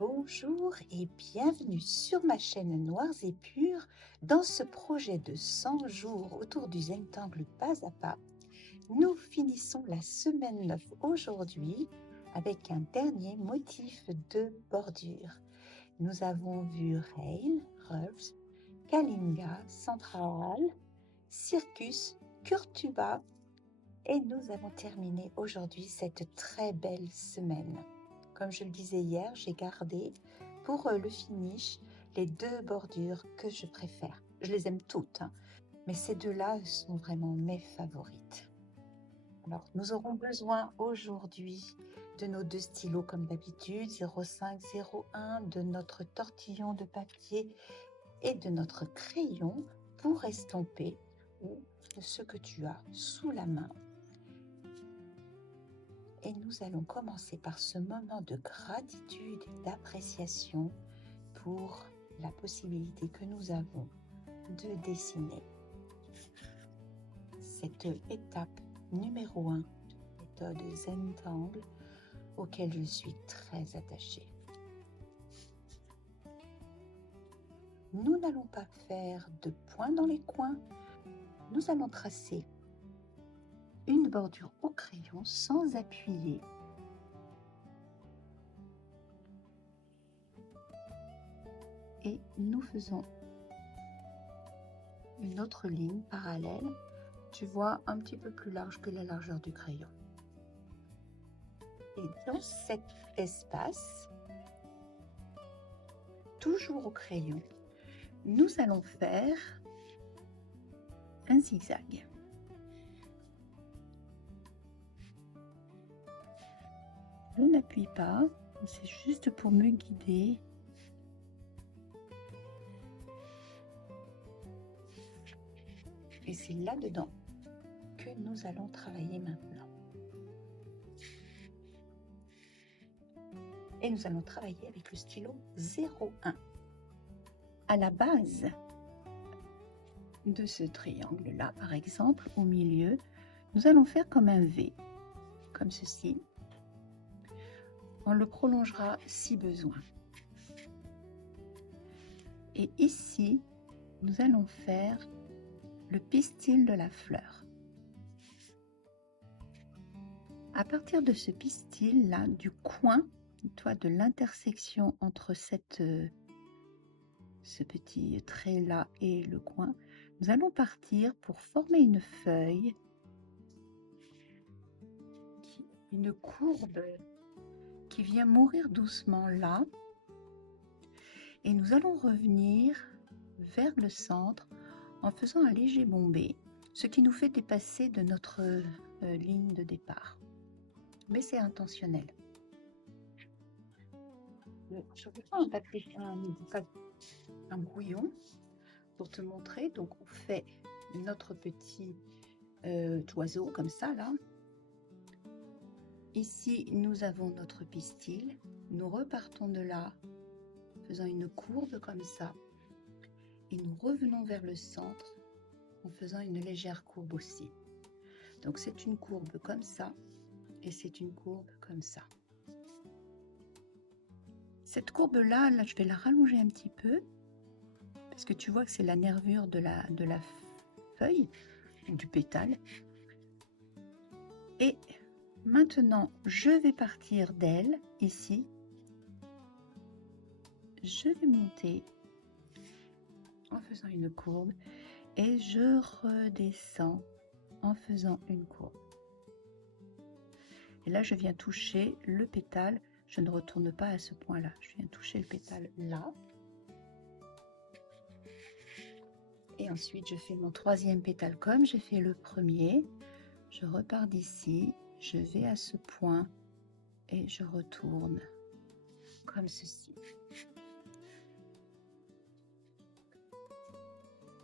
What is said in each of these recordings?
Bonjour et bienvenue sur ma chaîne Noirs et Purs dans ce projet de 100 jours autour du Zentangle pas à pas. Nous finissons la semaine 9 aujourd'hui avec un dernier motif de bordure. Nous avons vu Rain, Ruffs, Kalinga, Central, Circus, Kurtuba et nous avons terminé aujourd'hui cette très belle semaine. Comme je le disais hier, j'ai gardé pour le finish les deux bordures que je préfère. Je les aime toutes, hein, mais ces deux-là sont vraiment mes favorites. Alors, nous aurons besoin aujourd'hui de nos deux stylos comme d'habitude, 05, 01, de notre tortillon de papier et de notre crayon pour estomper ou de ce que tu as sous la main. Et nous allons commencer par ce moment de gratitude et d'appréciation pour la possibilité que nous avons de dessiner cette étape numéro 1 de la méthode Zentangle auquel je suis très attachée. Nous n'allons pas faire de points dans les coins, nous allons tracer une bordure au crayon sans appuyer. Et nous faisons une autre ligne parallèle, tu vois, un petit peu plus large que la largeur du crayon. Et dans cet espace, toujours au crayon, nous allons faire un zigzag. Je n'appuie pas, c'est juste pour me guider. Et c'est là-dedans que nous allons travailler maintenant. Et nous allons travailler avec le stylo 01. À la base de ce triangle-là, par exemple, au milieu, nous allons faire comme un V, comme ceci. On le prolongera si besoin. Et ici, nous allons faire le pistil de la fleur. À partir de ce pistil-là, du coin, de l'intersection entre ce petit trait-là et le coin, nous allons partir pour former une feuille, une courbe qui vient mourir doucement là, et nous allons revenir vers le centre en faisant un léger bombé, ce qui nous fait dépasser de notre ligne de départ. Mais c'est intentionnel. Je vais prendre un brouillon pour te montrer. Donc on fait notre petit oiseau comme ça là. Ici nous avons notre pistil. Nous repartons de là, faisant une courbe comme ça. Et nous revenons vers le centre en faisant une légère courbe aussi. Donc c'est une courbe comme ça et c'est une courbe comme ça. Cette courbe-là, je vais la rallonger un petit peu parce que tu vois que c'est la nervure de la feuille, du pétale. Et maintenant, je vais partir d'elle, ici. Je vais monter en faisant une courbe et je redescends en faisant une courbe. Et là, je viens toucher le pétale. Je ne retourne pas à ce point-là. Je viens toucher le pétale là. Et ensuite, je fais mon troisième pétale comme j'ai fait le premier. Je repars d'ici. Je vais à ce point et je retourne comme ceci.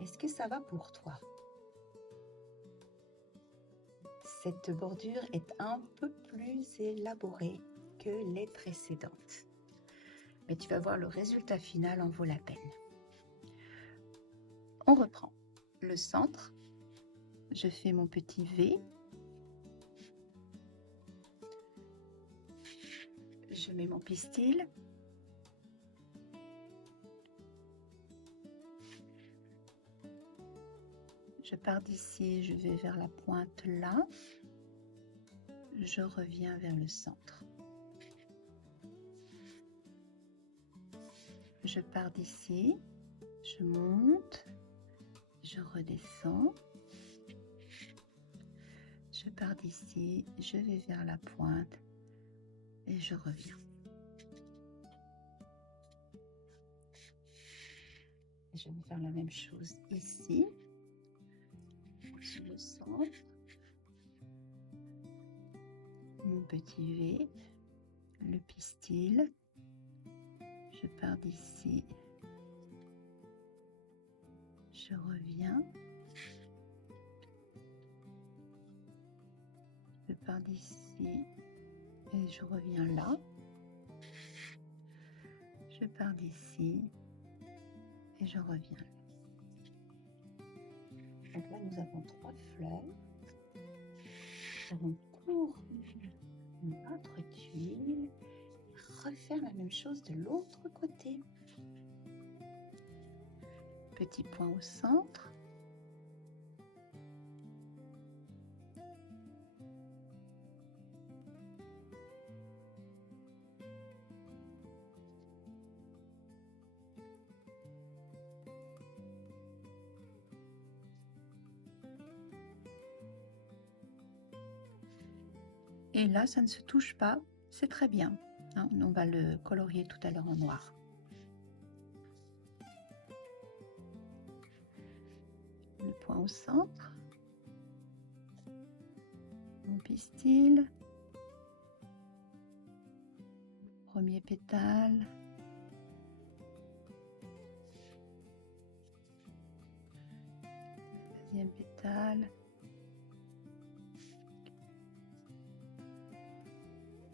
Est-ce que ça va pour toi? Cette bordure est un peu plus élaborée que les précédentes. Mais tu vas voir, le résultat final en vaut la peine. On reprend le centre. Je fais mon petit V. Je mets mon pistil. Je pars d'ici, je vais vers la pointe là. Je reviens vers le centre. Je pars d'ici, je monte, je redescends. Je pars d'ici, je vais vers la pointe et je reviens. Et je vais faire la même chose ici, sur le centre. Mon petit V, le pistil. Je pars d'ici, je reviens. Je pars d'ici et je reviens là. Je pars d'ici et je reviens là. Donc là, nous avons 3 fleurs. Nous allons tourner notre tuile et refaire la même chose de l'autre côté. Petit point au centre. Et là, ça ne se touche pas, c'est très bien. Hein, on va le colorier tout à l'heure en noir. Le point au centre. Mon pistil. Premier pétale. Deuxième pétale.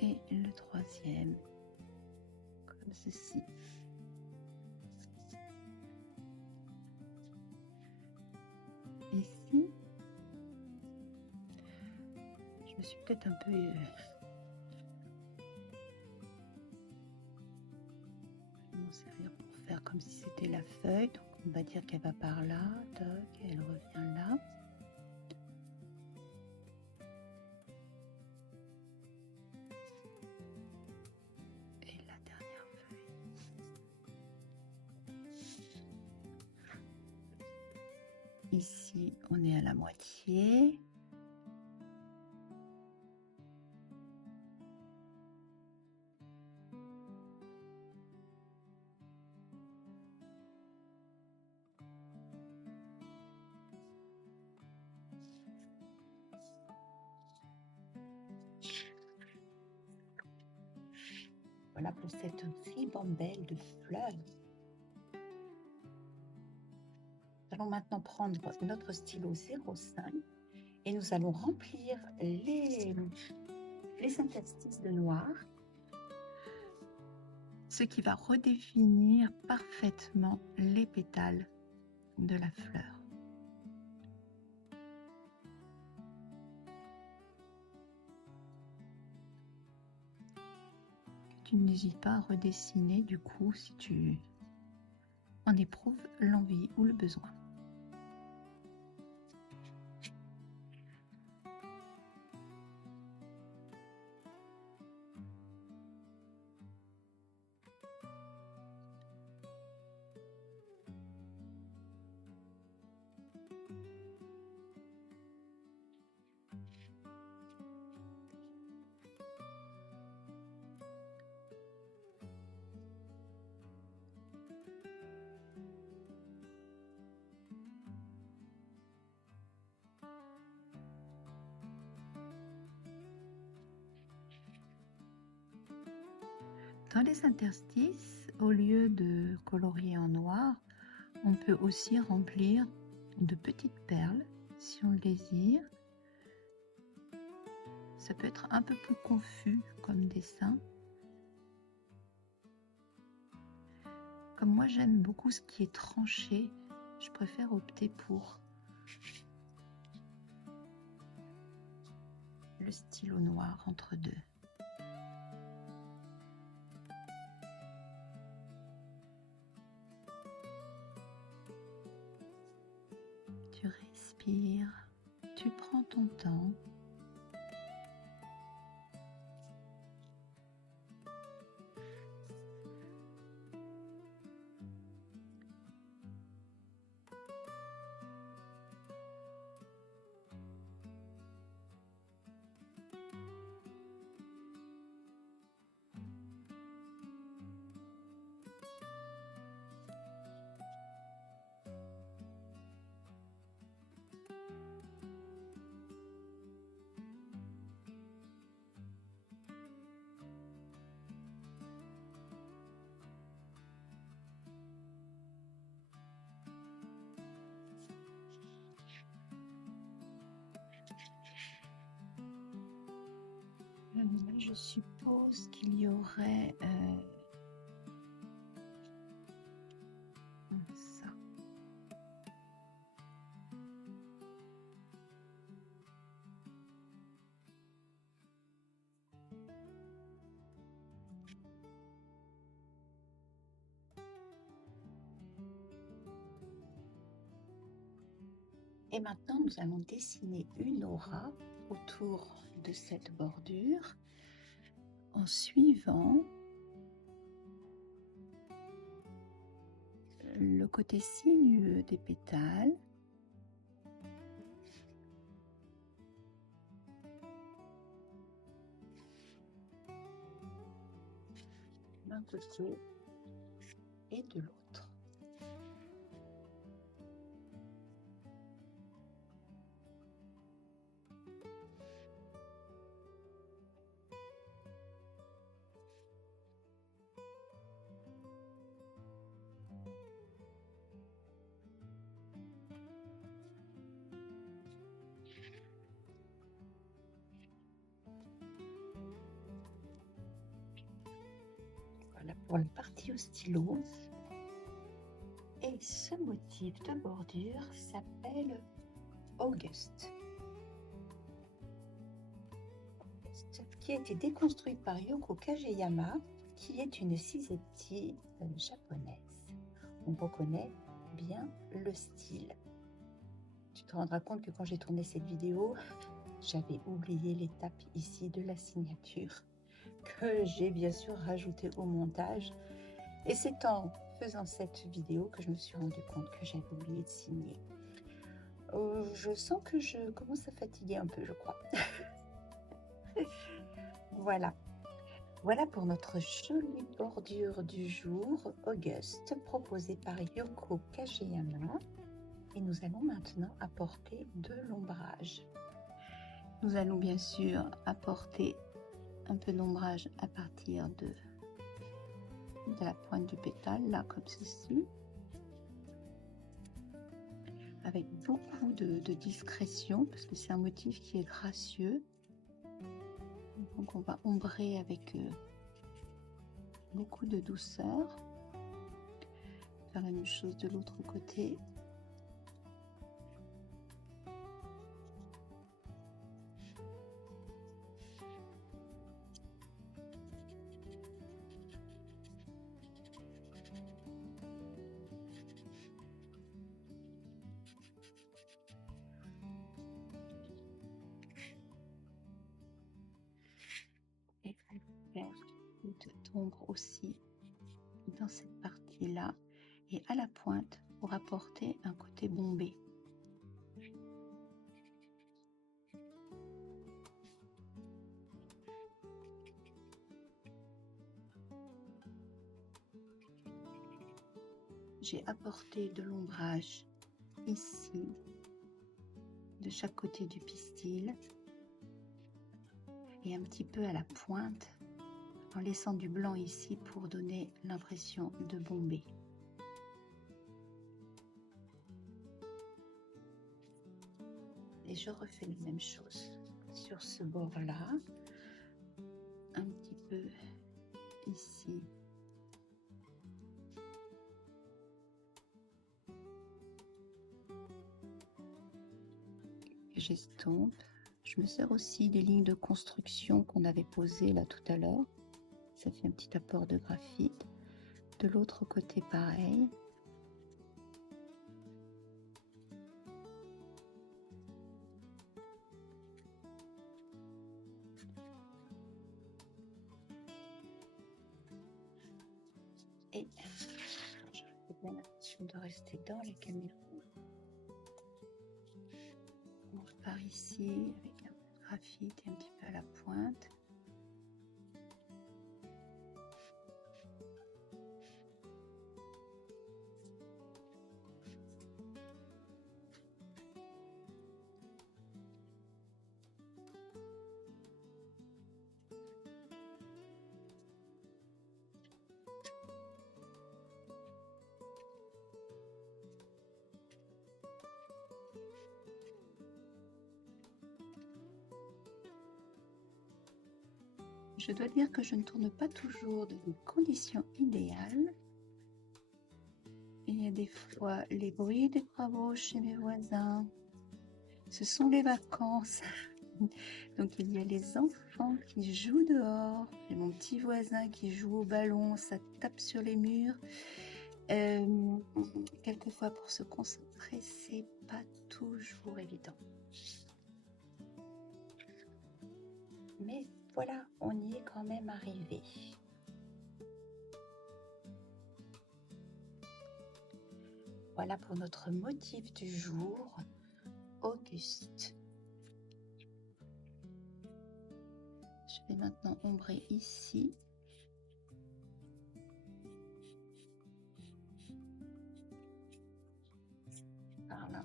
Et le troisième, comme ceci. Ici, je me suis peut-être un peu je m'en servir pour faire comme si c'était la feuille. Donc on va dire qu'elle va par là, toc, elle revient là. Ici, on est à la moitié. Voilà pour cette ribambelle de fleurs. Nous allons maintenant prendre notre stylo 05 et nous allons remplir les interstices de noir, ce qui va redéfinir parfaitement les pétales de la fleur. Tu n'hésites pas à redessiner du coup si tu en éprouves l'envie ou le besoin. Dans les interstices, au lieu de colorier en noir, on peut aussi remplir de petites perles si on le désire. Ça peut être un peu plus confus comme dessin. Comme moi j'aime beaucoup ce qui est tranché, je préfère opter pour le stylo noir entre deux. Tu respires. respires, tu prends ton temps. Je suppose qu'il y aurait ça. Et maintenant, nous allons dessiner une aura autour de cette bordure en suivant le côté sinueux des pétales. D'un côté et de l'autre. Voilà pour la partie au stylo. Et ce motif de bordure s'appelle August, qui a été déconstruit par Yoko Kageyama, qui est une cisetti japonaise. On reconnaît bien le style. Tu te rendras compte que quand j'ai tourné cette vidéo, j'avais oublié l'étape ici de la signature, que j'ai bien sûr rajouté au montage. Et c'est en faisant cette vidéo que je me suis rendu compte que j'avais oublié de signer. Je sens que je commence à fatiguer un peu, je crois. Voilà. Voilà pour notre jolie bordure du jour, Auguste, proposée par Yoko Kageyama. Et nous allons maintenant apporter de l'ombrage. Nous allons bien sûr apporter un peu d'ombrage à partir de la pointe du pétale, là, comme ceci. Avec beaucoup de discrétion, parce que c'est un motif qui est gracieux. Donc on va ombrer avec beaucoup de douceur. Faire la même chose de l'autre côté. Et faire d'ombre aussi dans cette partie-là et à la pointe pour apporter un côté bombé. J'ai apporté de l'ombrage ici, de chaque côté du pistil, et un petit peu à la pointe, en laissant du blanc ici pour donner l'impression de bomber. Et je refais la même chose sur ce bord-là, un petit peu ici. J'estompe. Je me sers aussi des lignes de construction qu'on avait posées là tout à l'heure. Ça fait un petit apport de graphite. De l'autre côté, pareil. Et j'aurais bien l'impression de rester dans la caméra. On repart ici avec un peu de graphite et un petit peu à la pointe. Je dois dire que je ne tourne pas toujours dans des conditions idéales. Il y a des fois les bruits des travaux chez mes voisins. Ce sont les vacances. Donc il y a les enfants qui jouent dehors. J'ai mon petit voisin qui joue au ballon, ça tape sur les murs. Quelquefois pour se concentrer, c'est pas toujours évident. Mais voilà, on y est quand même arrivé. Voilà pour notre motif du jour, Auguste. Je vais maintenant ombrer ici. Par là.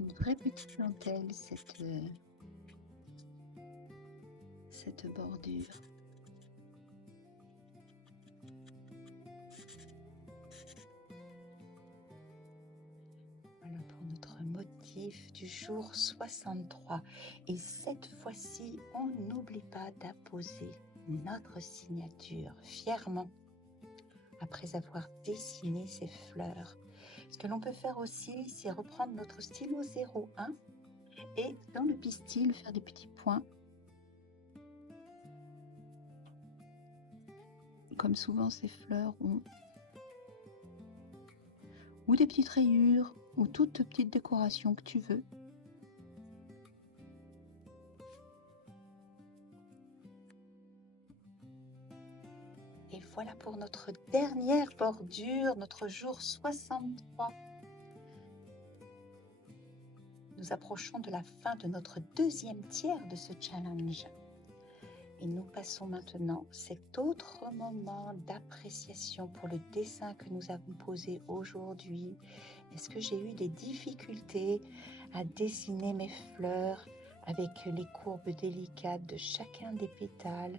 Une vraie petite dentelle, cette bordure. Voilà pour notre motif du jour 63. Et cette fois-ci, on n'oublie pas d'apposer notre signature fièrement après avoir dessiné ces fleurs. Ce que l'on peut faire aussi, c'est reprendre notre stylo 01 et dans le pistil faire des petits points. Comme souvent ces fleurs ont ou des petites rayures ou toute petite décoration que tu veux. Et voilà pour notre dernière bordure, notre jour 63. Nous approchons de la fin de notre deuxième tiers de ce challenge. Et nous passons maintenant cet autre moment d'appréciation pour le dessin que nous avons posé aujourd'hui. Est-ce que j'ai eu des difficultés à dessiner mes fleurs avec les courbes délicates de chacun des pétales?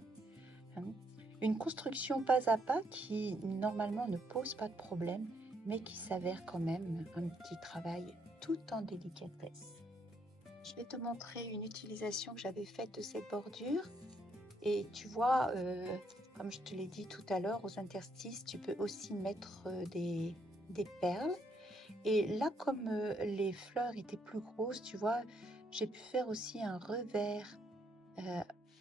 Une construction pas à pas qui normalement ne pose pas de problème, mais qui s'avère quand même un petit travail tout en délicatesse. Je vais te montrer une utilisation que j'avais faite de cette bordure. Et tu vois, comme je te l'ai dit tout à l'heure, aux interstices, tu peux aussi mettre des perles. Et là, comme les fleurs étaient plus grosses, tu vois, j'ai pu faire aussi un revers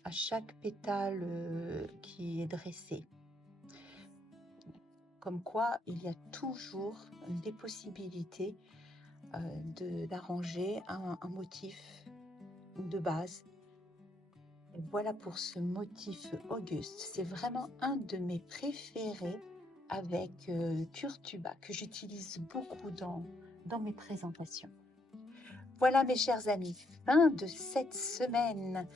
à chaque pétale qui est dressé. Comme quoi, il y a toujours des possibilités d'arranger un motif de base. Et voilà pour ce motif Auguste. C'est vraiment un de mes préférés avec Curtuba que j'utilise beaucoup dans mes présentations. Voilà mes chers amis, fin de cette semaine.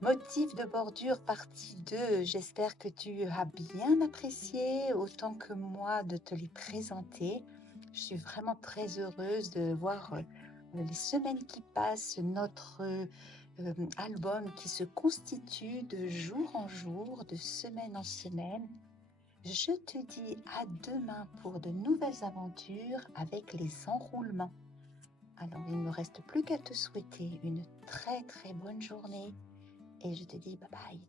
Motif de bordure partie 2. J'espère que tu as bien apprécié autant que moi de te les présenter. Je suis vraiment très heureuse de voir les semaines qui passent, notre album qui se constitue de jour en jour, de semaine en semaine. Je te dis à demain pour de nouvelles aventures avec les enroulements. Alors, il ne me reste plus qu'à te souhaiter une très très bonne journée et je te dis bye bye.